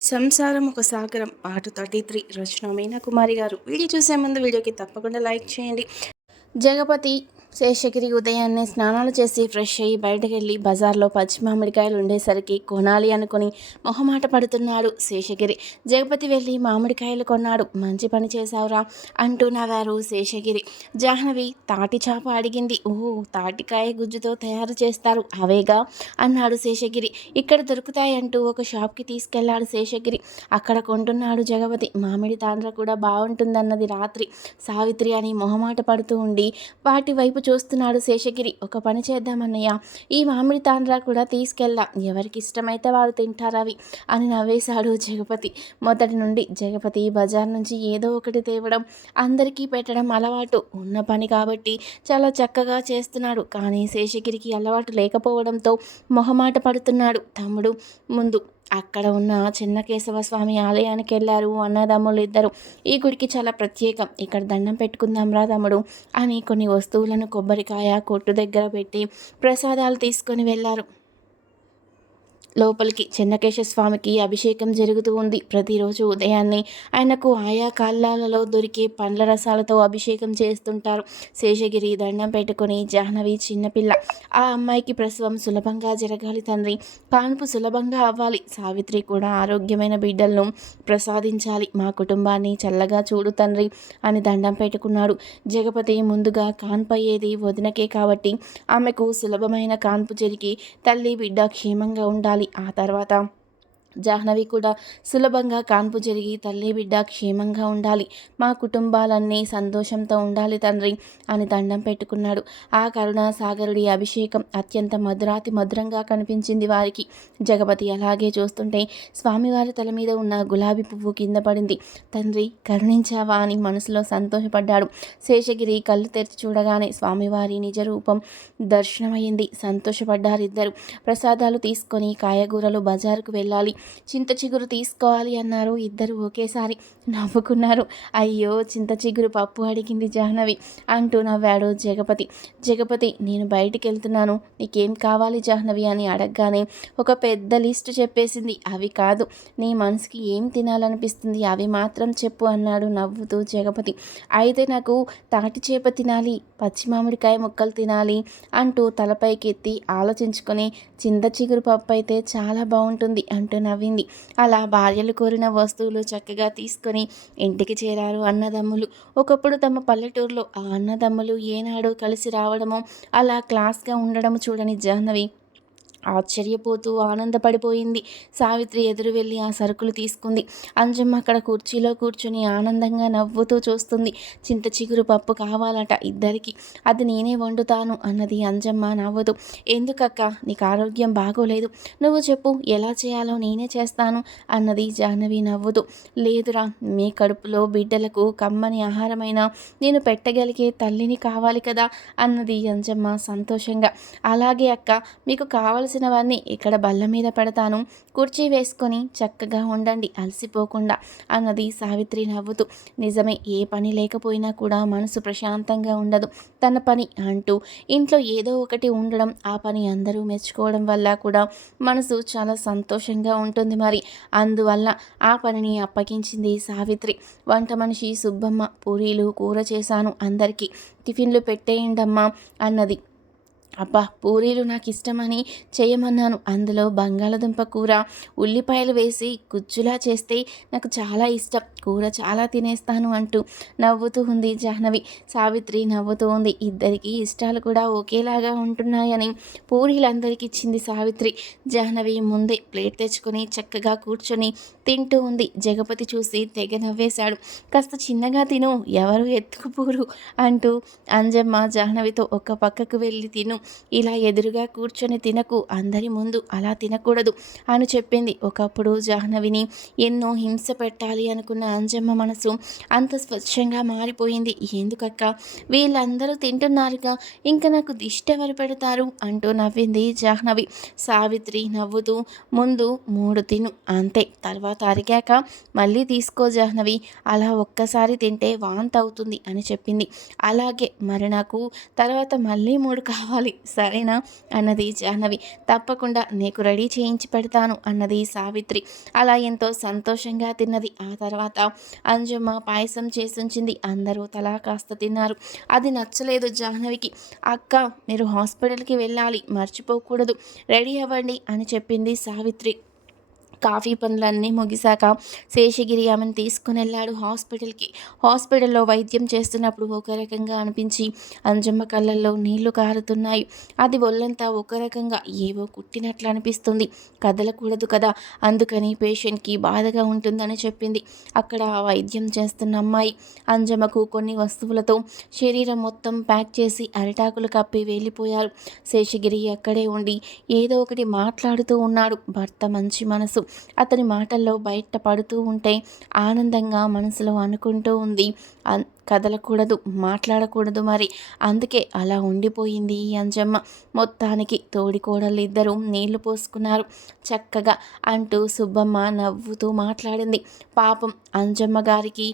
సంసారం ఒక సాగరం. ఆటు థర్టీ త్రీ రచన మీనా కుమారి గారు. వీడియో చూసే ముందు వీడియోకి తప్పకుండా లైక్ చేయండి. జగపతి శేషగిరి ఉదయాన్నే స్నానాలు చేసి ఫ్రెష్ అయ్యి బయటకు వెళ్ళి బజార్లో పచ్చి మామిడికాయలు ఉండేసరికి కొనాలి అనుకుని మొహమాట పడుతున్నాడు శేషగిరి. జగపతి వెళ్ళి మామిడికాయలు కొన్నాడు. మంచి పని చేశావురా అంటూ నవ్వారు శేషగిరి. జాహ్నవి తాటి చాప అడిగింది. ఓ తాటికాయ గుజ్జుతో తయారు చేస్తారు. అవేగా? అన్నాడు శేషగిరి. ఇక్కడ దొరుకుతాయి అంటూ ఒక షాప్కి తీసుకెళ్ళాడు శేషగిరి. అక్కడ కొంటున్నాడు జగపతి. మామిడి తాండ్ర కూడా బాగుంటుందన్నది రాత్రి. సావిత్రి అని మొహమాట పడుతూ ఉండి వాటి వైపు చూస్తున్నాడు శేషగిరి. ఒక పని చేద్దామన్నయ్య ఈ మామిడి తాండ్రా కూడా తీసుకెళ్దాం. ఎవరికి ఇష్టమైతే వారు తింటారవి అని నవ్వేశాడు జగపతి. మొదటి నుండి జగపతి బజార్ నుంచి ఏదో ఒకటి తేవడం అందరికీ పెట్టడం అలవాటు. ఉన్న పని కాబట్టి చాలా చక్కగా చేస్తున్నాడు. కానీ శేషగిరికి అలవాటు లేకపోవడంతో మొహమాట పడుతున్నాడు తమ్ముడు. ముందు అక్కడ ఉన్న చిన్న కేశవ స్వామి ఆలయానికి వెళ్ళారు అన్నదమ్ములు ఇద్దరు. ఈ గుడికి చాలా ప్రత్యేకం. ఇక్కడ దండం పెట్టుకుందాం రా తమ్ముడు అని కొన్ని వస్తువులను కొబ్బరికాయ కొట్టు దగ్గర పెట్టి ప్రసాదాలు తీసుకొని వెళ్ళారు. లోపలికి చెన్నకేశ స్వామికి అభిషేకం జరుగుతూ ఉంది. ప్రతిరోజు ఉదయాన్నే ఆయనకు ఆయా కాలాలలో దొరికే పండ్ల రసాలతో అభిషేకం చేస్తుంటారు. శేషగిరి దండం పెట్టుకుని జాహ్నవి చిన్నపిల్ల. ఆ అమ్మాయికి ప్రసవం సులభంగా జరగాలి తండ్రి. కాన్పు సులభంగా అవ్వాలి. సావిత్రి కూడా ఆరోగ్యమైన బిడ్డలను ప్రసాదించాలి. మా కుటుంబాన్ని చల్లగా చూడు తండ్రి అని దండం పెట్టుకున్నాడు. జగపతి ముందుగా కాన్పయ్యేది వదినకే కాబట్టి ఆమెకు సులభమైన కాన్పు జరిగి తల్లి బిడ్డ క్షేమంగా ఉండాలి. ఆ తర్వాత జాహ్నవి కూడా సులభంగా కాన్పు జరిగి తల్లి బిడ్డ క్షేమంగా ఉండాలి. మా కుటుంబాలన్నీ సంతోషంతో ఉండాలి తండ్రి అని దండం పెట్టుకున్నాడు. ఆ కరుణాసాగరుడి అభిషేకం అత్యంత మధురాతి మధురంగా కనిపించింది వారికి. జగపతి అలాగే చూస్తుంటే స్వామివారి తల మీద ఉన్న గులాబీ పువ్వు కింద పడింది. తండ్రి కరుణించావా అని మనసులో సంతోషపడ్డాడు. శేషగిరి కళ్ళు తెరిచి చూడగానే స్వామివారి నిజ రూపం దర్శనమైంది సంతోషపడ్డారిద్దరు ప్రసాదాలు తీసుకొని కాయగూరలు బజారుకు వెళ్ళాలి. చింత చిగురు తీసుకోవాలి అన్నారు. ఇద్దరు ఒకేసారి నవ్వుకున్నారు. అయ్యో చింత చిగురు పప్పు అడిగింది జాహ్నవి అంటూ నవ్వాడు జగపతి. జగపతి నేను బయటికి వెళ్తున్నాను నీకేం కావాలి జాహ్నవి అని అడగగానే ఒక పెద్ద లిస్టు చెప్పేసింది. అవి కాదు నీ మనసుకి ఏం తినాలనిపిస్తుంది అవి మాత్రం చెప్పు అన్నాడు నవ్వుతూ జగపతి. అయితే నాకు తాటి చేప తినాలి పచ్చి మామిడికాయ ముక్కలు తినాలి అంటూ తలపైకెత్తి ఆలోచించుకొని చింత చిగురు పప్పు అయితే చాలా బాగుంటుంది అంటూ నవ్వింది. అలా భార్యలు కోరిన వస్తువులు చక్కగా తీసుకొని ఇంటికి చేరారు అన్నదమ్ములు. ఒకప్పుడు తమ పల్లెటూరులో ఆ అన్నదమ్ములు ఏనాడు కలిసి రావడమో అలా క్లాస్గా ఉండడం చూడని జాహ్నవి ఆశ్చర్యపోతూ ఆనందపడిపోయింది. సావిత్రి ఎదురు వెళ్ళి ఆ సరుకులు తీసుకుంది. అంజమ్మ అక్కడ కుర్చీలో కూర్చుని ఆనందంగా నవ్వుతూ చూస్తుంది. చింత చిగురు పప్పు కావాలట ఇద్దరికి. అది నేనే వండుతాను అన్నది అంజమ్మ నవ్వుతూ ఎందుకక్క? నీకు ఆరోగ్యం బాగోలేదు. నువ్వు చెప్పు ఎలా చేయాలో నేనే చేస్తాను అన్నది జాహ్నవి నవ్వుతూ లేదురా మీ కడుపులో బిడ్డలకు కమ్మని ఆహారమైన నేను పెట్టగలిగే తల్లిని కావాలి కదా అన్నది అంజమ్మ సంతోషంగా. అలాగే అక్క మీకు కావలసిన కావలసినవన్నీ ఇక్కడ బల్ల మీద పెడతాను. కుర్చీ వేసుకొని చక్కగా ఉండండి అలసిపోకుండా అన్నది సావిత్రి నవ్వుతూ. నిజమే ఏ పని లేకపోయినా కూడా మనసు ప్రశాంతంగా ఉండదు. తన పని అంటూ ఇంట్లో ఏదో ఒకటి ఉండడం ఆ పని అందరూ మెచ్చుకోవడం వల్ల కూడా మనసు చాలా సంతోషంగా ఉంటుంది మరి. అందువల్ల ఆ పనిని అప్పగించింది సావిత్రి. వంట మనిషి సుబ్బమ్మ పూరీలు కూర చేశాను అందరికీ. టిఫిన్లు పెట్టేయండమ్మా అన్నది. అబ్బా పూరీలు నాకు ఇష్టమని చేయమన్నాను. అందులో బంగాళదుంప కూర ఉల్లిపాయలు వేసి గుజ్జులా చేస్తే నాకు చాలా ఇష్టం. కూర చాలా తినేస్తాను అంటూ నవ్వుతూ ఉంది జాహ్నవి. సావిత్రి నవ్వుతూ ఉంది. ఇద్దరికి ఇష్టాలు కూడా ఒకేలాగా ఉంటున్నాయని పూరీలందరికీ ఇచ్చింది సావిత్రి. జాహ్నవి ముందే ప్లేట్ తెచ్చుకొని చక్కగా కూర్చొని తింటూ ఉంది. జగపతి చూసి తెగ నవ్వేశాడు. కాస్త చిన్నగా తిను ఎవరు ఎత్తుకుపోరు అంటూ అంజమ్మ జాహ్నవితో ఒక పక్కకు వెళ్ళి తిను. ఇలా ఎదురుగా కూర్చొని తినకు అందరి ముందు అలా తినకూడదు అని చెప్పింది. ఒకప్పుడు జాహ్నవిని ఎన్నో హింస పెట్టాలి అనుకున్న అంజమ్మ మనసు అంత స్వచ్ఛంగా మారిపోయింది. ఎందుకక్క? వీళ్ళందరూ తింటున్నారుగా ఇంకా నాకు దిష్టి ఎవరు పెడతారు? అంటూ నవ్వింది జాహ్నవి. సావిత్రి నవ్వుతూ ముందు మూడు తిను అంతే. తర్వాత అరిగాక మళ్ళీ తీసుకో జాహ్నవి. అలా ఒక్కసారి తింటే వాంత అవుతుంది అని చెప్పింది. అలాగే మరి నాకు తర్వాత మళ్ళీ మూడు కావాలి. సరేనా? అన్నది జాహ్నవి. తప్పకుండా నీకు రెడీ చేయించి పెడతాను అన్నది సావిత్రి. అలా ఎంతో సంతోషంగా తిన్నది. ఆ తర్వాత అంజమ్మ పాయసం చేసుంచింది. అందరూ తలా కాస్త తిన్నారు. అది నచ్చలేదు జాహ్నవికి. అక్క మీరు హాస్పిటల్కి వెళ్ళాలి. మర్చిపోకూడదు. రెడీ అవ్వండి అని చెప్పింది సావిత్రి. కాఫీ పనులన్నీ ముగిశాక శేషగిరి ఆమెను తీసుకుని వెళ్ళాడు హాస్పిటల్కి. హాస్పిటల్లో వైద్యం చేస్తున్నప్పుడు ఒక రకంగా అనిపించి అంజమ్మ కళ్ళల్లో నీళ్ళు కారుతున్నాయి. అది ఒళ్ళంతా ఒక రకంగా ఏవో కుట్టినట్లు అనిపిస్తుంది. కదలకూడదు కదా అందుకని పేషెంట్కి బాధగా ఉంటుందని చెప్పింది. అక్కడ వైద్యం చేస్తున్న అమ్మాయి అంజమ్మకు కొన్ని వస్తువులతో శరీరం మొత్తం ప్యాక్ చేసి అరిటాకులు కప్పి వెళ్ళిపోయారు. శేషగిరి అక్కడే ఉండి ఏదో ఒకటి మాట్లాడుతూ ఉన్నాడు. భర్త మంచి మనసు. అతని మాటల్లో బయట పడుతూ ఉంటే ఆనందంగా మనసులో అనుకుంటూ ఉంది. కదలకూడదు మాట్లాడకూడదు మరి. అందుకే అలా ఉండిపోయింది ఈ అంజమ్మ. మొత్తానికి తోడికోడలు ఇద్దరు నీళ్ళు పోసుకున్నారు. చక్కగా అంటూ సుబ్బమ్మ నవ్వుతూ మాట్లాడింది. పాపం అంజమ్మ గారికి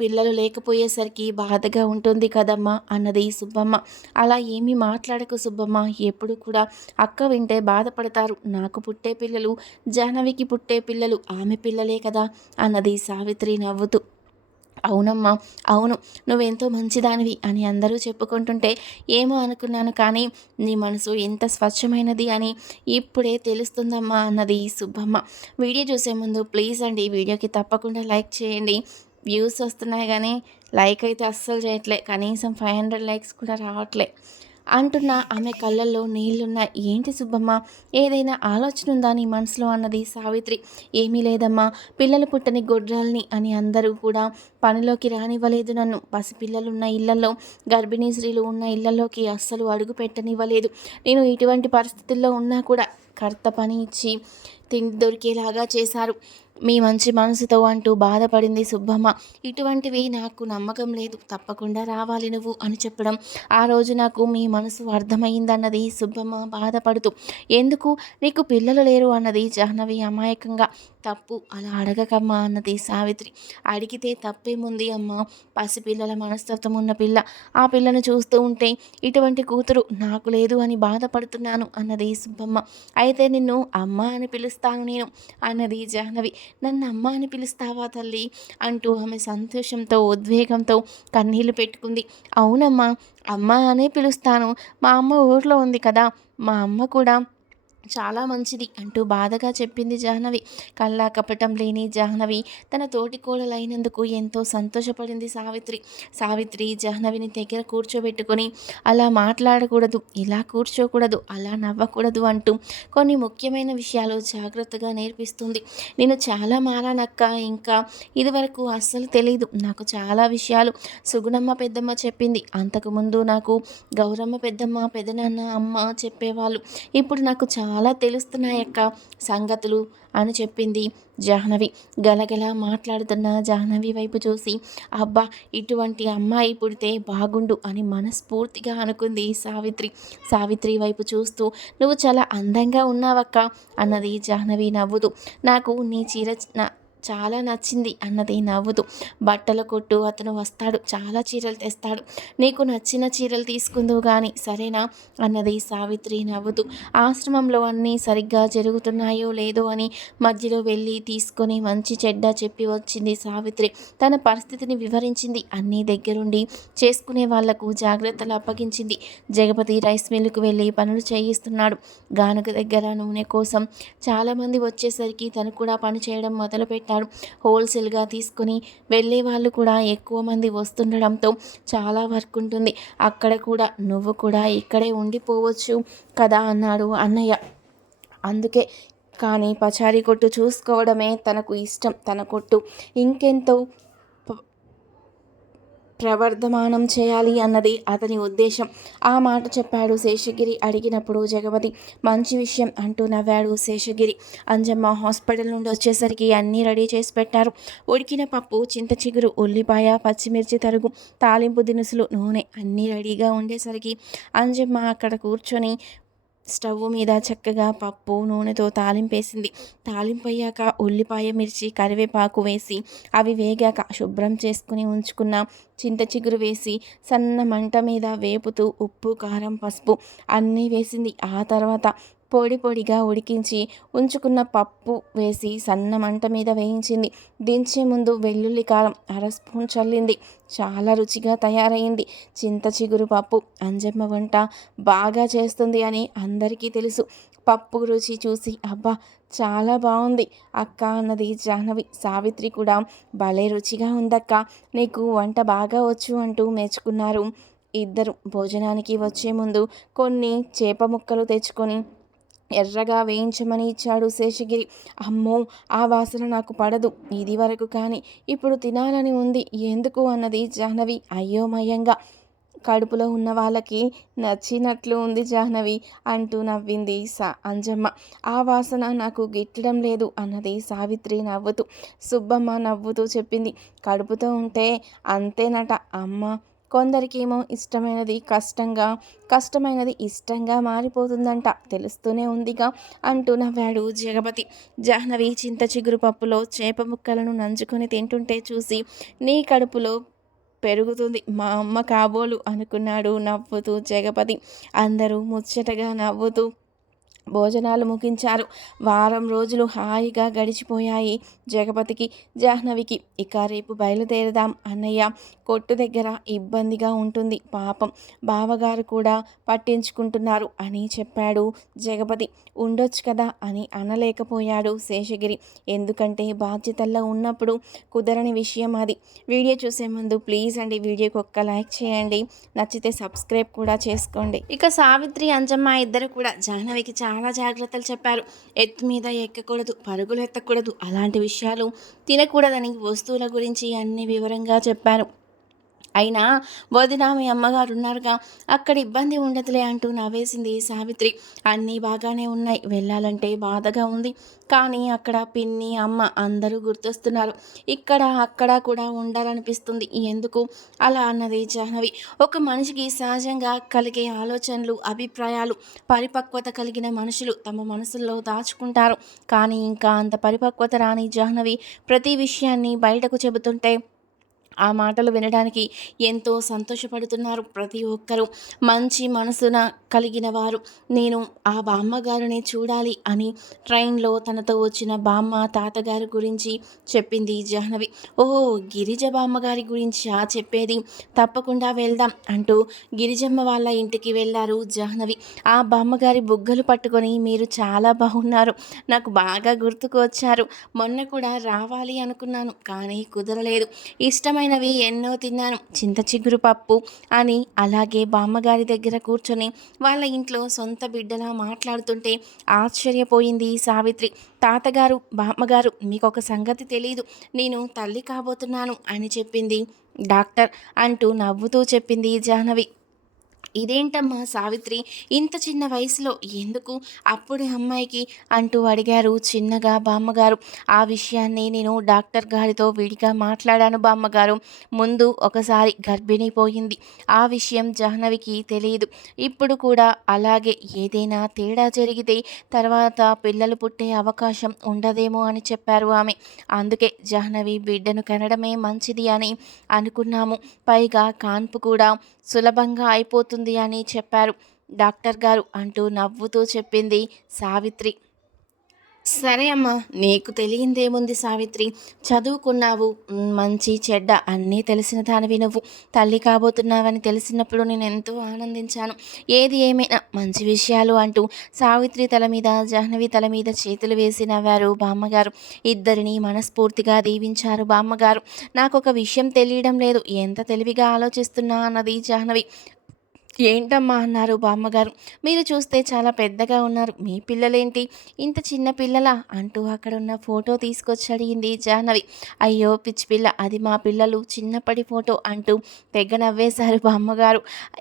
పిల్లలు లేకపోయేసరికి బాధగా ఉంటుంది కదమ్మా అన్నది సుబ్బమ్మ. అలా ఏమీ మాట్లాడకు సుబ్బమ్మ. ఎప్పుడు కూడా అక్క వింటే బాధపడతారు. నాకు పుట్టే పిల్లలు జాహ్నవికి పుట్టే పిల్లలు ఆమె పిల్లలే కదా అన్నది సావిత్రి నవ్వుతూ. అవునమ్మా అవును. నువ్వెంతో మంచిదానివి అని అందరూ చెప్పుకుంటుంటే ఏమో అనుకున్నాను కానీ నీ మనసు ఎంత స్వచ్ఛమైనది అని ఇప్పుడే తెలుస్తుందమ్మా అన్నది సుబ్బమ్మ. వీడియో చూసే ముందు ప్లీజ్ అండి వీడియోకి తప్పకుండా లైక్ చేయండి. వ్యూస్ వస్తున్నాయి కానీ లైక్ అయితే అస్సలు చేయట్లే. కనీసం ఫైవ్ హండ్రెడ్ లైక్స్ కూడా రావట్లే. అంటున్న ఆమె కళ్ళల్లో నీళ్ళున్న ఏంటి సుబ్బమ్మ ఏదైనా ఆలోచన ఉందా నీ మనసులో? అన్నది సావిత్రి. ఏమీ లేదమ్మా పిల్లలు పుట్టని గొడ్రాల్ని అని అందరూ కూడా పనిలోకి రానివ్వలేదు నన్ను. పసిపిల్లలున్న ఇళ్ళలో గర్భిణీ స్త్రీలు ఉన్న ఇళ్ళలోకి అస్సలు అడుగు పెట్టనివ్వలేదు. నేను ఇటువంటి పరిస్థితుల్లో ఉన్నా కూడా కర్త పని ఇచ్చి తిండి దొరికేలాగా చేశారు. మీ మంచి మనసుతో అంటూ బాధపడింది సుబ్బమ్మ. ఇటువంటివి నాకు నమ్మకం లేదు. తప్పకుండా రావాలి నువ్వు అని చెప్పడం. ఆ రోజు నాకు మీ మనసు అర్థమైందన్నది సుబ్బమ్మ బాధపడుతూ ఎందుకు? నీకు పిల్లలు లేరు అన్నది జాహ్నవి అమాయకంగా. తప్పు. అలా అడగకమ్మా అన్నది సావిత్రి. అడిగితే తప్పేముంది అమ్మ? పసిపిల్లల మనస్తత్వం ఉన్న పిల్ల. ఆ పిల్లను చూస్తూ ఉంటే ఇటువంటి కూతురు నాకు లేదు అని బాధపడుతున్నాను అన్నది సుబ్బమ్మ. అయితే నిన్ను అమ్మ అని పిలుస్తాను నేను అన్నది జాహ్నవి. నన్ను అమ్మ అని పిలుస్తావా తల్లి? అంటూ ఆమె సంతోషంతో ఉద్వేగంతో కన్నీళ్ళు పెట్టుకుంది. అవునమ్మా అమ్మ అనే పిలుస్తాను. మా అమ్మ ఊర్లో ఉంది కదా. మా అమ్మ కూడా చాలా మంచిది అంటూ బాధగా చెప్పింది జాహ్నవి. కల్లా కపటం లేని జాహ్నవి తన తోటి కోడలైనందుకు ఎంతో సంతోషపడింది సావిత్రి. సావిత్రి జాహ్నవిని దగ్గర కూర్చోబెట్టుకొని అలా మాట్లాడకూడదు ఇలా కూర్చోకూడదు అలా నవ్వకూడదు అంటూ కొన్ని ముఖ్యమైన విషయాలు జాగ్రత్తగా నేర్పిస్తుంది. నేను చాలా మారానక్క ఇంకా ఇదివరకు అస్సలు తెలియదు నాకు చాలా విషయాలు సుగుణమ్మ పెద్దమ్మ చెప్పింది. అంతకుముందు నాకు గౌరమ్మ పెద్దమ్మ పెదనాన్న అమ్మ చెప్పేవాళ్ళు. ఇప్పుడు నాకు చాలా చాలా తెలుస్తున్నాయక్క సంగతులు అని చెప్పింది జాహ్నవి. గలగల మాట్లాడుతున్న జాహ్నవి వైపు చూసి అబ్బా ఇటువంటి అమ్మాయి పుడితే బాగుండు అని మనస్ఫూర్తిగా అనుకుంది సావిత్రి. సావిత్రి వైపు చూస్తూ నువ్వు చాలా అందంగా ఉన్నావక్క అన్నది జాహ్నవి నవ్వుతూ. నాకు నీ చీర చాలా నచ్చింది. అన్నది నవ్వుతూ బట్టల కొట్టు అతను వస్తాడు చాలా చీరలు తెస్తాడు. నీకు నచ్చిన చీరలు తీసుకుందువు కానీ సరేనా? అన్నది సావిత్రి నవ్వుతూ. ఆశ్రమంలో అన్నీ సరిగ్గా జరుగుతున్నాయో లేదో అని మధ్యలో వెళ్ళి తీసుకొని మంచి చెడ్డ చెప్పి వచ్చింది సావిత్రి. తన పరిస్థితిని వివరించింది. అన్నీ దగ్గరుండి చేసుకునే వాళ్ళకు జాగ్రత్తలు అప్పగించింది. జగపతి రైస్ మిల్లుకు వెళ్ళి పనులు చేయిస్తున్నాడు. గానుక దగ్గర నూనె కోసం చాలామంది వచ్చేసరికి తను కూడా పని చేయడం మొదలుపెట్టి చేస్తాడు హోల్సేల్గా తీసుకుని వెళ్ళే వాళ్ళు కూడా ఎక్కువ మంది వస్తుండడంతో చాలా వర్క్ ఉంటుంది. అక్కడ కూడా నువ్వు కూడా ఇక్కడే ఉండిపోవచ్చు కదా అన్నాడు అన్నయ్య. అందుకే కానీ పచారీ కొట్టు చూసుకోవడమే తనకు ఇష్టం. తన కొట్టు ఇంకెంతో ప్రవర్ధమానం చేయాలి అన్నది అతని ఉద్దేశం. ఆ మాట చెప్పాడు శేషగిరి. అడిగినప్పుడు జగపతి మంచి విషయం అంటూ నవ్వాడు శేషగిరి. అంజమ్మ హాస్పిటల్ నుండి వచ్చేసరికి అన్నీ రెడీ చేసి పెట్టారు. ఉడికిన పప్పు చింత చిగురు ఉల్లిపాయ పచ్చిమిర్చి తరుగు తాలింపు దినుసులు నూనె అన్నీ రెడీగా ఉండేసరికి అంజమ్మ అక్కడ కూర్చొని స్టవ్ మీద చక్కగా పప్పు నూనెతో తాలింపేసింది. తాలింపయ్యాక ఉల్లిపాయ మిర్చి కరివేపాకు వేసి అవి వేగాక శుభ్రం చేసుకుని ఉంచుకున్న చింత చిగురు వేసి సన్న మంట మీద వేపుతూ ఉప్పు కారం పసుపు అన్నీ వేసింది. ఆ తర్వాత పొడి పొడిగా ఉడికించి ఉంచుకున్న పప్పు వేసి సన్న మంట మీద వేయించింది. దించే ముందు వెల్లుల్లి కారం అర స్పూన్ చల్లింది. చాలా రుచిగా తయారైంది చింత చిగురు పప్పు అంజమ్మ వంట బాగా చేస్తుంది అని అందరికీ తెలుసు. పప్పు రుచి చూసి అబ్బా చాలా బాగుంది అక్క అన్నది జాహ్నవి సావిత్రి కూడా భలే రుచిగా ఉందక్క. నీకు వంట బాగా వచ్చు అంటూ మెచ్చుకున్నారు. ఇద్దరు భోజనానికి వచ్చే ముందు కొన్ని చేప ముక్కలు తెచ్చుకొని ఎర్రగా వేయించమని ఇచ్చాడు శేషగిరి. అమ్మో ఆ వాసన నాకు పడదు. ఇది వరకు కానీ ఇప్పుడు తినాలని ఉంది. ఎందుకు అన్నది జాహ్నవి అయోమయంగా. కడుపులో ఉన్న వాళ్ళకి నచ్చినట్లు ఉంది జాహ్నవి అంటూ నవ్వింది సా అంజమ్మ. ఆ వాసన నాకు గిట్టడం లేదు అన్నది సావిత్రి నవ్వుతూ. సుబ్బమ్మ నవ్వుతూ చెప్పింది. కడుపుతో ఉంటే అంతేనట అమ్మ. కొందరికేమో ఇష్టమైనది కష్టంగా కష్టమైనది ఇష్టంగా మారిపోతుందంట. తెలుస్తూనే ఉందిగా అంటూ నవ్వాడు జగపతి. జాహ్నవి చింత చిగురు పప్పులో చేప ముక్కలను నంచుకొని తింటుంటే చూసి నీ కడుపులో పెరుగుతుంది. మా అమ్మ కాబోలు అనుకున్నాడు నవ్వుతూ జగపతి. అందరూ ముచ్చటగా నవ్వుతూ భోజనాలు ముగించారు. వారం రోజులు హాయిగా గడిచిపోయాయి. జగపతికి జాహ్నవికి ఇక రేపు బయలుదేరదాం అన్నయ్య. కొట్టు దగ్గర ఇబ్బందిగా ఉంటుంది. పాపం బావగారు కూడా పట్టించుకుంటున్నారు అని చెప్పాడు జగపతి. ఉండొచ్చు కదా అని అనలేకపోయాడు శేషగిరి. ఎందుకంటే బాధ్యతల్లో ఉన్నప్పుడు కుదరని విషయం అది. వీడియో చూసే ముందు ప్లీజ్ అండి వీడియోకి ఒక్క లైక్ చేయండి. నచ్చితే సబ్స్క్రైబ్ కూడా చేసుకోండి. ఇక సావిత్రి అంజమ్మ ఇద్దరు కూడా జాహ్నవికి చాలా చాలా జాగ్రత్తలు చెప్పారు. ఎత్తు మీద ఎక్కకూడదు పరుగులు ఎత్తకూడదు అలాంటి విషయాలు తినకూడదని వస్తువుల గురించి అన్ని వివరంగా చెప్పారు. అయినా వదిన మీ అమ్మగారు ఉన్నారుగా అక్కడ ఇబ్బంది ఉండదులే అంటూ నవ్వేసింది సావిత్రి. అన్నీ బాగానే ఉన్నాయి వెళ్ళాలంటే బాధగా ఉంది. కానీ అక్కడ పిన్ని అమ్మ అందరూ గుర్తొస్తున్నారు. ఇక్కడ అక్కడ కూడా ఉండాలనిపిస్తుంది. ఎందుకు? అలా అన్నది జాహ్నవి. ఒక మనిషికి సహజంగా కలిగే ఆలోచనలు అభిప్రాయాలు పరిపక్వత కలిగిన మనుషులు తమ మనసుల్లో దాచుకుంటారు. కానీ ఇంకా అంత పరిపక్వత రాని జాహ్నవి ప్రతి విషయాన్ని బయటకు చెబుతుంటే ఆ మాటలు వినడానికి ఎంతో సంతోషపడుతున్నారు ప్రతి ఒక్కరూ. మంచి మనసున కలిగిన వారు. నేను ఆ బామ్మగారిని చూడాలి అని ట్రైన్లో తనతో వచ్చిన బామ్మ తాతగారి గురించి చెప్పింది జాహ్నవి. ఓ గిరిజ బామ్మగారి గురించి ఆ చెప్పేది? తప్పకుండా వెళ్దాం అంటూ గిరిజమ్మ వాళ్ళ ఇంటికి వెళ్ళారు జాహ్నవి. ఆ బామ్మగారి బుగ్గలు పట్టుకొని మీరు చాలా బాగున్నారు. నాకు బాగా గుర్తుకు వచ్చారు. మొన్న కూడా రావాలి అనుకున్నాను కానీ కుదరలేదు. ఇష్టమైన ఇష్టమైనవి ఎన్నో తిన్నాను. చింత చిగురు పప్పు అని అలాగే బామ్మగారి దగ్గర కూర్చొని వాళ్ళ ఇంట్లో సొంత బిడ్డలా మాట్లాడుతుంటే ఆశ్చర్యపోయింది సావిత్రి. తాతగారు బామ్మగారు మీకు ఒక సంగతి తెలీదు. నేను తల్లి కాబోతున్నాను అని చెప్పింది డాక్టర్ అంటూ నవ్వుతూ చెప్పింది జాహ్నవి. ఇదేంటమ్మా సావిత్రి? ఇంత చిన్న వయసులో ఎందుకు అప్పుడే అమ్మాయికి అంటూ అడిగారు చిన్నగా బామ్మగారు. ఆ విషయాన్ని నేను డాక్టర్ గారితో విడిగా మాట్లాడాను బామ్మగారు. ముందు ఒకసారి గర్భిణీ పోయింది. ఆ విషయం జాహ్నవికి తెలియదు. ఇప్పుడు కూడా అలాగే ఏదైనా తేడా జరిగితే తర్వాత పిల్లలు పుట్టే అవకాశం ఉండదేమో అని చెప్పారు ఆమె. అందుకే జాహ్నవి బిడ్డను కనడమే మంచిది అని అనుకున్నాము. పైగా కాన్పు కూడా సులభంగా అయిపోతుంది అని చెప్పారు. డాక్టర్ గారు అంటూ నవ్వుతూ చెప్పింది సావిత్రి. సరే అమ్మా నీకు తెలియందేముంది సావిత్రి? చదువుకున్నావు మంచి చెడ్డ అన్నీ తెలిసిన దానివి నువ్వు. తల్లి కాబోతున్నావని తెలిసినప్పుడు నేను ఎంతో ఆనందించాను. ఏది ఏమైనా మంచి విషయాలు అంటూ సావిత్రి తల మీద జాహ్నవి తల మీద చేతులు వేసి నవ్వారు బామ్మగారు. ఇద్దరిని మనస్ఫూర్తిగా దీవించారు బామ్మగారు. నాకు ఒక విషయం తెలియడం లేదు. ఎంత తెలివిగా ఆలోచిస్తున్నా అన్నది జాహ్నవి. ఏంటమ్మా అన్నారు బామ్మగారు. మీరు చూస్తే చాలా పెద్దగా ఉన్నారు. మీ పిల్లలేంటి? ఇంత చిన్న పిల్లలా? అంటూ అక్కడ ఉన్న ఫోటో తీసుకొచ్చి అడిగింది జాహ్నవి. అయ్యో పిచ్చి పిల్ల అది మా పిల్లలు చిన్నప్పటి ఫోటో అంటూ తెగ నవ్వేశారు బామ్మగారు.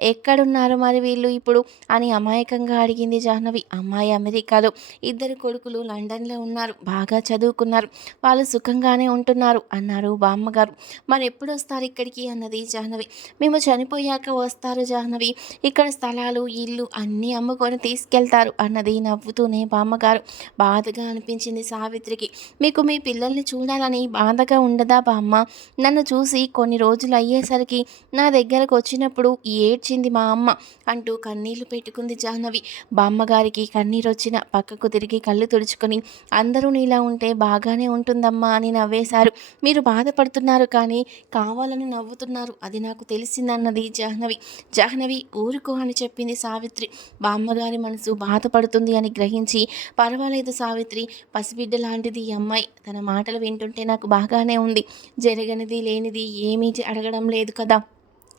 ఎక్కడున్నారు మరి వీళ్ళు ఇప్పుడు? అని అమాయకంగా అడిగింది జాహ్నవి. అమ్మాయి అమెరికాలో ఇద్దరు కొడుకులు లండన్లో ఉన్నారు. బాగా చదువుకున్నారు. వాళ్ళు సుఖంగానే ఉంటున్నారు అన్నారు బామ్మగారు. మరి ఎప్పుడు వస్తారు ఇక్కడికి? అన్నది జాహ్నవి. మేము చనిపోయాక వస్తారు జాహ్నవి. ఇక్కడ స్థలాలు ఇల్లు అన్నీ అమ్ముకొని తీసుకెళ్తారు అన్నది నవ్వుతూనే బామ్మగారు. బాధగా అనిపించింది సావిత్రికి. మీకు మీ పిల్లల్ని చూడాలని బాధగా ఉండదా బామ్మ? నన్ను చూసి కొన్ని రోజులు అయ్యేసరికి నా దగ్గరకు వచ్చినప్పుడు ఏడ్చింది మా అమ్మ అంటూ కన్నీళ్ళు పెట్టుకుంది జాహ్నవి. బామ్మగారికి కన్నీరు వచ్చిన పక్కకు తిరిగి కళ్ళు తుడుచుకొని అందరూ నీలా ఉంటే బాగానే ఉంటుందమ్మా అని నవ్వేశారు. మీరు బాధపడుతున్నారు కానీ కావాలని నవ్వుతున్నారు అది నాకు తెలిసిందన్నది జాహ్నవి. జాహ్నవి ఊరుకో అని చెప్పింది సావిత్రి. బామ్మగారి మనసు బాధపడుతుంది అని గ్రహించి పర్వాలేదు సావిత్రి పసిబిడ్డ లాంటిది ఈ అమ్మాయి. తన మాటలు వింటుంటే నాకు బాగానే ఉంది. జరగనిది లేనిది ఏమీ అడగడం లేదు కదా.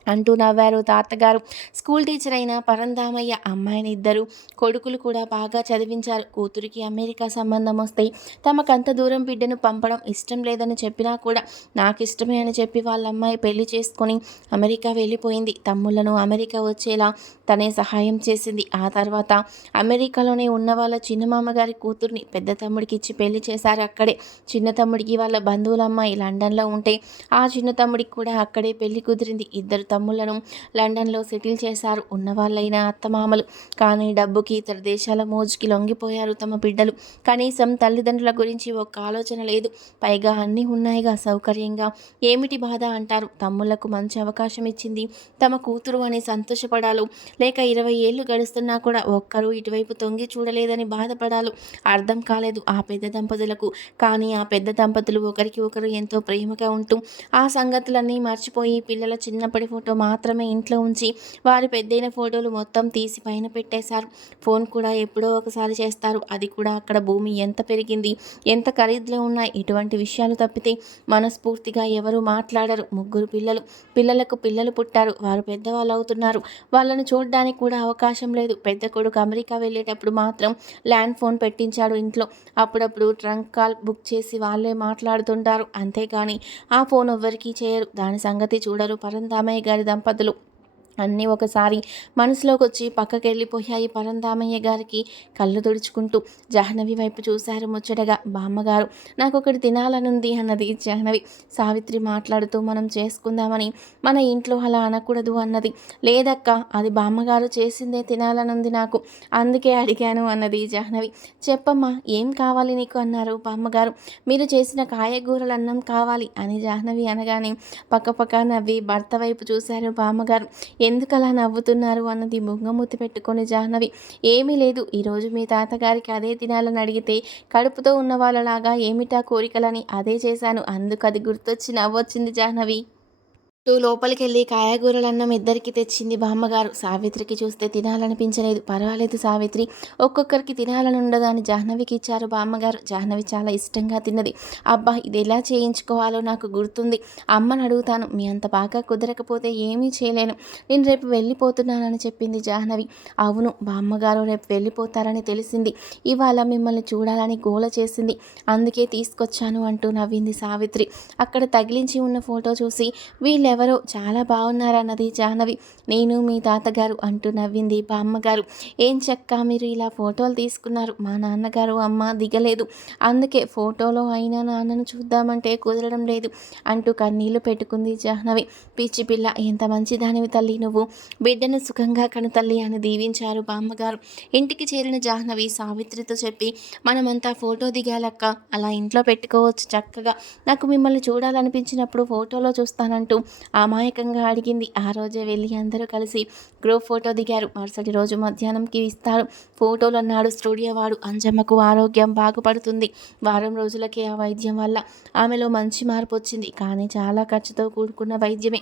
అంటూ నవ్వారు. తాతగారు స్కూల్ టీచర్ అయిన పరంధామయ్య అమ్మాయిని ఇద్దరు కొడుకులు కూడా బాగా చదివించారు. కూతురికి అమెరికా సంబంధం వస్తే తమకంత దూరం బిడ్డను పంపడం ఇష్టం లేదని చెప్పినా కూడా నాకు ఇష్టమే అని చెప్పి వాళ్ళ అమ్మాయి పెళ్ళి చేసుకొని అమెరికా వెళ్ళిపోయింది. తమ్ముళ్ళను అమెరికా వచ్చేలా తనే సహాయం చేసింది. ఆ తర్వాత అమెరికాలోనే ఉన్న వాళ్ళ చిన్న మామగారి కూతుర్ని పెద్ద తమ్ముడికి ఇచ్చి పెళ్ళి చేశారు అక్కడే. చిన్న తమ్ముడికి వాళ్ళ బంధువుల అమ్మాయి లండన్లో ఉంటే ఆ చిన్న తమ్ముడికి కూడా అక్కడే పెళ్ళి కుదిరింది. ఇద్దరు తమ్ముళ్ళను లండన్లో సెటిల్ చేశారు ఉన్నవాళ్ళైన అత్తమామలు. కానీ డబ్బుకి ఇతర దేశాల మోజుకి లొంగిపోయారు తమ బిడ్డలు. కనీసం తల్లిదండ్రుల గురించి ఒక ఆలోచన లేదు. పైగా అన్నీ ఉన్నాయిగా సౌకర్యంగా. ఏమిటి బాధ అంటారు? తమ్ముళ్ళకు మంచి అవకాశం ఇచ్చింది తమ కూతురు అని సంతోషపడాలు. లేక ఇరవై ఏళ్ళు గడుస్తున్నా కూడా ఒక్కరూ ఇటువైపు తొంగి చూడలేదని బాధపడాలు. అర్థం కాలేదు ఆ పెద్ద దంపతులకు. కానీ ఆ పెద్ద దంపతులు ఒకరికి ఒకరు ఎంతో ప్రేమగా ఉంటూ ఆ సంగతులన్నీ మర్చిపోయి పిల్లల చిన్నప్పటి ఫోటో మాత్రమే ఇంట్లో ఉంచి వారి పెద్దయిన ఫోటోలు మొత్తం తీసి పైన పెట్టేశారు. ఫోన్ కూడా ఎప్పుడో ఒకసారి చేస్తారు. అది కూడా అక్కడ భూమి ఎంత పెరిగింది ఎంత ఖరీదులో ఉన్నాయి ఇటువంటి విషయాలు తప్పితే మనస్ఫూర్తిగా ఎవరు మాట్లాడరు. ముగ్గురు పిల్లలు పిల్లలకు పిల్లలు పుట్టారు. వారు పెద్దవాళ్ళు అవుతున్నారు. వాళ్ళను చూడడానికి కూడా అవకాశం లేదు. పెద్ద కొడుకు అమెరికా వెళ్ళేటప్పుడు మాత్రం ల్యాండ్ ఫోన్ పెట్టించాడు ఇంట్లో. అప్పుడప్పుడు ట్రంక్ కాల్ బుక్ చేసి వాళ్ళే మాట్లాడుతుంటారు. అంతేగాని ఆ ఫోన్ ఎవ్వరికీ చేయరు. దాని సంగతి చూడరు. పరంధామయ్య గారి దంపతులు. అన్నీ ఒకసారి మనసులోకి వచ్చి పక్కకి వెళ్ళిపోయాయి పరంధామయ్య గారికి కళ్ళు తుడుచుకుంటూ. జాహ్నవి వైపు చూశారు ముచ్చటగా. బామ్మగారు నాకు ఒకటి తినాలనుంది అన్నది జాహ్నవి. సావిత్రి మాట్లాడుతూ మనం చేసుకుందామని మన ఇంట్లో అలా అనకూడదు అన్నది. లేదక్క అది బామ్మగారు చేసిందే తినాలనుంది నాకు. అందుకే అడిగాను అన్నది జాహ్నవి. చెప్పమ్మా ఏం కావాలి నీకు అన్నారు బామ్మగారు. మీరు చేసిన కాయగూరల అన్నం కావాలి అని జాహ్నవి అనగానే పక్కపక్క నవ్వి భర్త వైపు చూశారు బామ్మగారు. ఎందుకు అలా నవ్వుతున్నారు అన్నది ముంగమూతి పెట్టుకొని జాహ్నవి. ఏమీ లేదు. ఈరోజు మీ తాతగారికి అదే తినాలని అడిగితే కడుపుతో ఉన్న వాళ్ళలాగా ఏమిటా కోరికలని? అదే చేశాను. అందుకు అది గుర్తొచ్చి నవ్వొచ్చింది జాహ్నవి. లోపలికి వెళ్ళి కాయగూరలన్నం ఇద్దరికి తెచ్చింది బామ్మగారు. సావిత్రికి చూస్తే తినాలనిపించలేదు. పర్వాలేదు సావిత్రి ఒక్కొక్కరికి తినాలని ఉండదని జాహ్నవికి ఇచ్చారు బామ్మగారు. జాహ్నవి చాలా ఇష్టంగా తిన్నది. అబ్బా ఇది ఎలా చేయించుకోవాలో నాకు గుర్తుంది. అమ్మని అడుగుతాను. మీ అంత బాగా కుదరకపోతే ఏమీ చేయలేను. నేను రేపు వెళ్ళిపోతున్నానని చెప్పింది జాహ్నవి. అవును బామ్మగారు రేపు వెళ్ళిపోతారని తెలిసింది. ఇవాళ మిమ్మల్ని చూడాలని గోల చేసింది. అందుకే తీసుకొచ్చాను అంటూ నవ్వింది సావిత్రి. అక్కడ తగిలించి ఉన్న ఫోటో చూసి వీళ్ళెవరు ఎవరో చాలా బాగున్నారన్నది జాహ్నవి. నేను మీ తాతగారు అంటూ నవ్వింది బామ్మగారు. ఏం చెక్క మీరు ఇలా ఫోటోలు తీసుకున్నారు? మా నాన్నగారు అమ్మ దిగలేదు. అందుకే ఫోటోలో అయినా నాన్నను చూద్దామంటే కుదరడం లేదు అంటూ కన్నీళ్ళు పెట్టుకుంది జాహ్నవి. పిచ్చి పిల్ల ఎంత మంచిదానివి తల్లి నువ్వు. బిడ్డను సుఖంగా కను తల్లి అని దీవించారు బామ్మగారు. ఇంటికి చేరిన జాహ్నవి సావిత్రితో చెప్పి మనమంతా ఫోటో దిగాలక్క. అలా ఇంట్లో పెట్టుకోవచ్చు చక్కగా. నాకు మిమ్మల్ని చూడాలనిపించినప్పుడు ఫోటోలో చూస్తానంటూ అమాయకంగా అడిగింది. ఆ రోజే వెళ్ళి అందరూ కలిసి గ్రూప్ ఫోటో దిగారు. మరుసటి రోజు మధ్యాహ్నంకి ఇస్తారు. ఫోటోలు అన్నాడు స్టూడియో వాడు. అంజమ్మకు ఆరోగ్యం బాగుపడుతుంది. వారం రోజులకే ఆ వైద్యం వల్ల ఆమెలో మంచి మార్పు వచ్చింది. కానీ చాలా ఖర్చుతో కూడుకున్న వైద్యమే.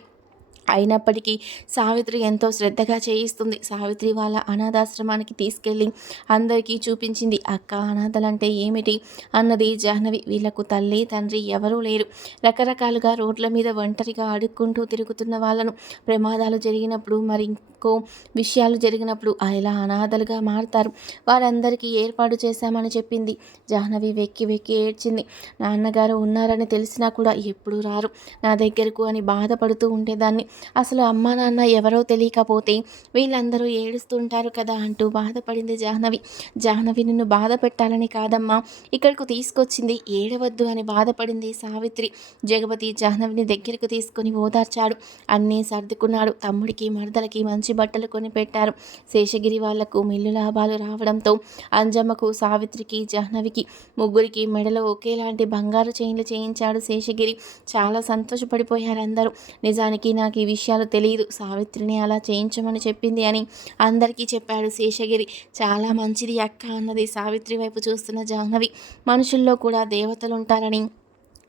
అయినప్పటికీ సావిత్రి ఎంతో శ్రద్ధగా చేయిస్తుంది. సావిత్రి వాళ్ళ అనాథాశ్రమానికి తీసుకెళ్ళి అందరికీ చూపించింది. అక్క అనాథలంటే ఏమిటి? అన్నది జాహ్నవి. వీళ్ళకు తల్లి తండ్రి ఎవరూ లేరు. రకరకాలుగా రోడ్ల మీద ఒంటరిగా అడుక్కుంటూ తిరుగుతున్న వాళ్ళను ప్రమాదాలు జరిగినప్పుడు మరి ఎక్కువ విషయాలు జరిగినప్పుడు ఇలా అనాథలుగా మారుతారు. వారందరికీ ఏర్పాటు చేశామని చెప్పింది. జాహ్నవి వెక్కి వెక్కి ఏడ్చింది. నాన్నగారు ఉన్నారని తెలిసినా కూడా ఎప్పుడు రారు. నా దగ్గరకు అని బాధపడుతూ ఉండేదాన్ని. అసలు అమ్మా నాన్న ఎవరో తెలియకపోతే వీళ్ళందరూ ఏడుస్తుంటారు కదా అంటూ బాధపడింది జాహ్నవి. జాహ్నవి నిన్ను బాధ పెట్టాలని కాదమ్మా. ఇక్కడికి తీసుకొచ్చింది ఏడవద్దు అని బాధపడింది సావిత్రి. జగపతి జాహ్నవిని దగ్గరకు తీసుకుని ఓదార్చాడు. అన్నీ సర్దుకున్నాడు. తమ్ముడికి మరదలకి మంచి మంచి బట్టలు కొనిపెట్టారు. శేషగిరి వాళ్ళకు మిల్లు లాభాలు రావడంతో అంజమ్మకు సావిత్రికి జాహ్నవికి ముగ్గురికి మెడలో ఒకేలాంటి బంగారు చైన్లు చేయించాడు శేషగిరి. చాలా సంతోషపడిపోయారు అందరూ. నిజానికి నాకు ఈ విషయాలు తెలియదు సావిత్రిని అలా చేయించమని చెప్పింది అని అందరికీ చెప్పాడు శేషగిరి. చాలా మంచిది అక్క అన్నది సావిత్రి వైపు చూస్తున్న జాహ్నవి. మనుషుల్లో కూడా దేవతలు ఉంటారని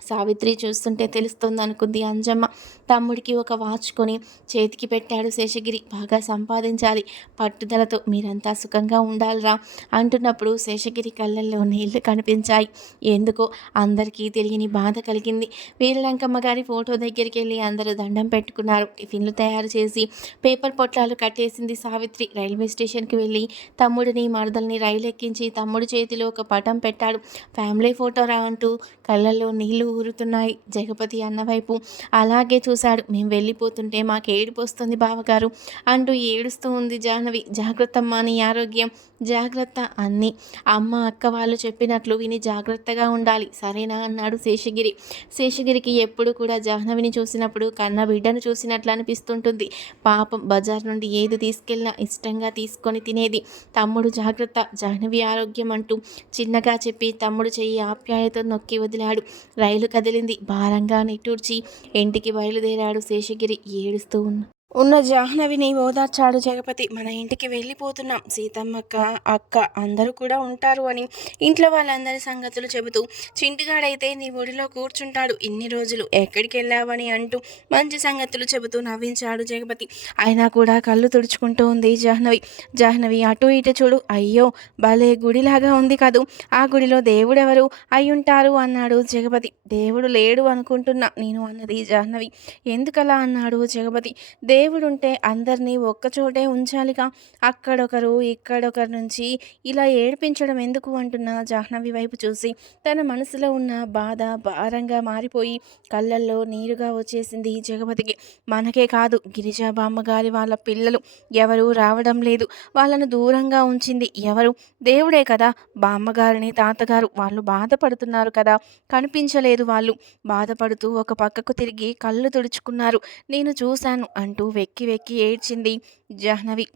సావిత్రి చూస్తుంటే తెలుస్తుంది అనుకుంది అంజమ్మ. తమ్ముడికి ఒక వాచ్ కొని చేతికి పెట్టాడు శేషగిరి. బాగా సంపాదించాలి. పట్టుదలతో మీరంతా సుఖంగా ఉండాలిరా అంటున్నప్పుడు శేషగిరి కళ్ళల్లో నీళ్ళు కనిపించాయి. ఎందుకో అందరికీ తెలియని బాధ కలిగింది. వీరలంకమ్మ గారి ఫోటో దగ్గరికి వెళ్ళి అందరూ దండం పెట్టుకున్నారు. టిఫిన్లు తయారు చేసి పేపర్ పొట్లాలు కట్టేసింది సావిత్రి. రైల్వే స్టేషన్కి వెళ్ళి తమ్ముడిని మరదల్ని రైలు ఎక్కించి తమ్ముడి చేతిలో ఒక పటం పెట్టాడు. ఫ్యామిలీ ఫోటో రా అంటూ కళ్ళల్లో నీళ్ళు ఊరుతున్నాయి. జగపతి అన్నవైపు అలాగే చూశాడు. మేము వెళ్ళిపోతుంటే మాకు ఏడుపు వస్తుంది బావగారు అంటూ ఏడుస్తూ ఉంది జాహ్నవి. జాగ్రత్తమ్మ నీ ఆరోగ్యం. జాగ్రత్త అన్నీ అమ్మ అక్క వాళ్ళు చెప్పినట్లు విని జాగ్రత్తగా ఉండాలి సరేనా అన్నాడు శేషగిరి. శేషగిరికి ఎప్పుడు కూడా జాహ్నవిని చూసినప్పుడు కన్న బిడ్డను చూసినట్లు అనిపిస్తుంటుంది. పాపం బజార్ నుండి ఏది తీసుకెళ్ళినా ఇష్టంగా తీసుకొని తినేది. తమ్ముడు జాగ్రత్త. జాహ్నవి ఆరోగ్యం అంటూ చిన్నగా చెప్పి తమ్ముడు చెయ్యి ఆప్యాయతో నొక్కి వదిలాడు. రైలు కదిలింది. భారంగా నిట్టూర్చి ఇంటికి బయలుదేరాడు శేషగిరి. ఏడుస్తూ ఉన్న ఉన్న జాహ్నవిని ఓదార్చాడు జగపతి. మన ఇంటికి వెళ్ళిపోతున్నాం. సీతమ్మక్క అక్క అందరూ కూడా ఉంటారు అని ఇంట్లో వాళ్ళందరి సంగతులు చెబుతూ చింటిగాడైతే నీ ఒడిలో కూర్చుంటాడు ఇన్ని రోజులు. ఎక్కడికి వెళ్ళావని అంటూ మంచి సంగతులు చెబుతూ నవ్వించాడు జగపతి. అయినా కూడా కళ్ళు తుడుచుకుంటూ ఉంది జాహ్నవి. జాహ్నవి అటు ఇటు చూడు. అయ్యో భలే గుడిలాగా ఉంది కదూ. ఆ గుడిలో దేవుడెవరు అయ్యుంటారు అన్నాడు జగపతి. దేవుడు లేడు అనుకుంటున్నా నేను అన్నది జాహ్నవి. ఎందుకలా అన్నాడు జగపతి. దేవుడుంటే అందరినీ ఒక్కచోటే ఉంచాలిగా. అక్కడొకరు ఇక్కడొకరు నుంచి ఇలా ఏడిపించడం ఎందుకు అంటున్న జాహ్నవి వైపు చూసి తన మనసులో ఉన్న బాధ భారంగా మారిపోయి కళ్ళల్లో నీరుగా వచ్చేసింది జగపతికి. మనకే కాదు గిరిజా బామ్మగారి వాళ్ళ పిల్లలు. ఎవరు రావడం లేదు. వాళ్ళను దూరంగా ఉంచింది ఎవరు? దేవుడే కదా. బామ్మగారిని తాతగారు వాళ్ళు బాధపడుతున్నారు కదా. కనిపించలేదు వాళ్ళు. బాధపడుతూ ఒక పక్కకు తిరిగి కళ్ళు తుడుచుకున్నారు. నేను చూశాను అంటూ వెక్కి వెక్కి ఏడ్చింది జాహ్నవి.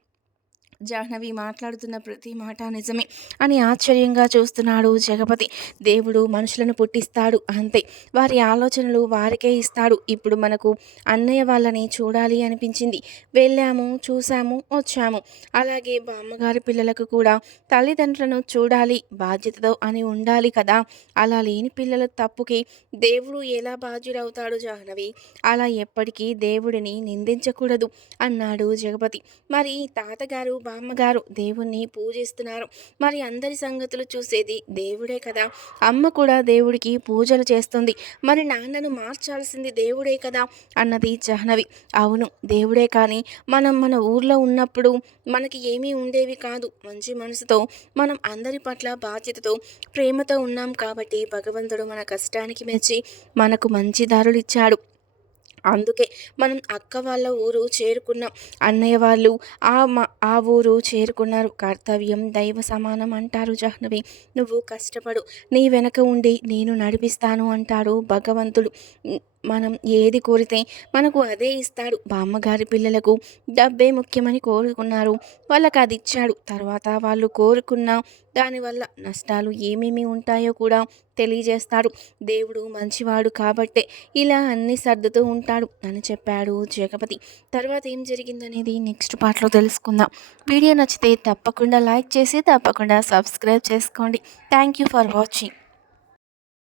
జాహ్నవి మాట్లాడుతున్న ప్రతి మాట నిజమే అని ఆశ్చర్యంగా చూస్తున్నాడు జగపతి. దేవుడు మనుషులను పుట్టిస్తాడు అంతే. వారి ఆలోచనలు వారికే ఇస్తాడు. ఇప్పుడు మనకు అన్నయ్య వాళ్ళని చూడాలి అనిపించింది. వెళ్ళాము చూసాము వచ్చాము. అలాగే బామ్మగారి పిల్లలకు కూడా తల్లిదండ్రులను చూడాలి బాధ్యతతో అని ఉండాలి కదా. అలా లేని పిల్లల తప్పుకి దేవుడు ఎలా బాధ్యుడవుతాడు జాహ్నవి? అలా ఎప్పటికీ దేవుడిని నిందించకూడదు అన్నాడు జగపతి. మరి తాతగారు బామ్మగారు దేవుణ్ణి పూజిస్తున్నారు. మరి అందరి సంగతులు చూసేది దేవుడే కదా. అమ్మ కూడా దేవుడికి పూజలు చేస్తుంది. మరి నాన్నను మార్చాల్సింది దేవుడే కదా అన్నది జహ్నవి. అవును దేవుడే కానీ మనం మన ఊర్లో ఉన్నప్పుడు మనకి ఏమీ ఉండేవి కాదు. మంచి మనసుతో మనం అందరి పట్ల బాధ్యతతో ప్రేమతో ఉన్నాం కాబట్టి భగవంతుడు మన కష్టానికి మెచ్చి మనకు మంచి దారులు ఇచ్చాడు. అందుకే మనం అక్క వాళ్ళ ఊరు చేరుకున్నాం. అన్నయ్య వాళ్ళు ఆ మా ఆ ఊరు చేరుకున్నారు. కర్తవ్యం దైవ సమానం అంటారు జాహ్నవి. నువ్వు కష్టపడు నీ వెనక ఉండి నేను నడిపిస్తాను అంటాడు భగవంతుడు. మనం ఏది కోరితే మనకు అదే ఇస్తాడు. బామ్మగారి పిల్లలకు డబ్బే ముఖ్యమని కోరుకున్నారు. వాళ్ళకి అది ఇచ్చాడు. తర్వాత వాళ్ళు కోరుకున్న దానివల్ల నష్టాలు ఏమేమి ఉంటాయో కూడా తెలియజేస్తాడు. దేవుడు మంచివాడు కాబట్టే ఇలా అన్ని సర్దుతూ ఉంటాడు అని చెప్పాడు జగపతి. తర్వాత ఏం జరిగిందనేది నెక్స్ట్ పార్ట్లో తెలుసుకుందాం. వీడియో నచ్చితే తప్పకుండా లైక్ చేసి తప్పకుండా సబ్స్క్రైబ్ చేసుకోండి. Thank you for watching.